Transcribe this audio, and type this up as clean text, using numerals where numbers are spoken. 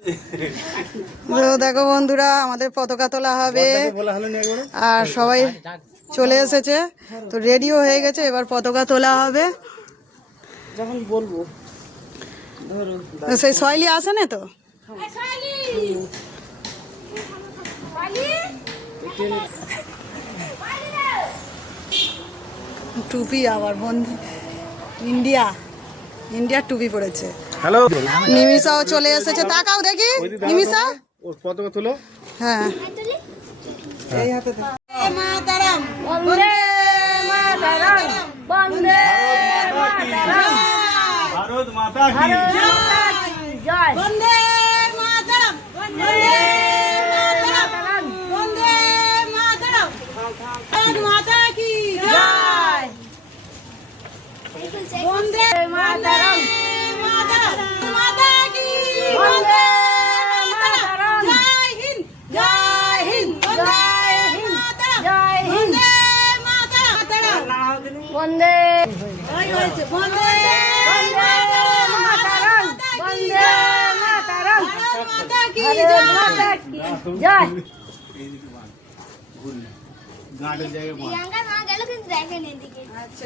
তো দেখো বন্ধুরা, আমাদের পতাকা তোলা হবে আর সবাই চলে এসেছে, তো রেডিও হয়ে গেছে, এবার পতাকা তোলা হবে। যখন বলবো তো সেই সয়লি আসে না তো, টুপি আবার বন্ধু ইন্ডিয়া ইন্ডিয়ার টুপি পড়েছে। হ্যালো, নিমিষাও চলে এসেছে, তাকাও দেখি নিমিষা। পতাকা তুলো। হ্যাঁ, এই হাতে মাতারাম, বন্দে মাতরম, বন্দে মাতরম, ভারত মাতা কি জয়, বন্দে মাতারাম, বন্দে মাতারাম, বন্দে মাতারাম, ভারত মাতা কি জয়, বন্দে মাতরম, মাতা কি বন্দে মাতারাম, জয় হিন্দ, জয় হিন্দ, জয় হিন্দ, জয় হিন্দ, বন্দে মাতারাম, বন্দে হয়েছে বন্দে মাতরম, বন্দে মাতরম, ভারত মাতা কি ভারত মাতা কি জয়। গাঁটের জায়গায় প্রিয়াঙ্কা মা গেল কিন্তু দেখেন এদিকে। আচ্ছা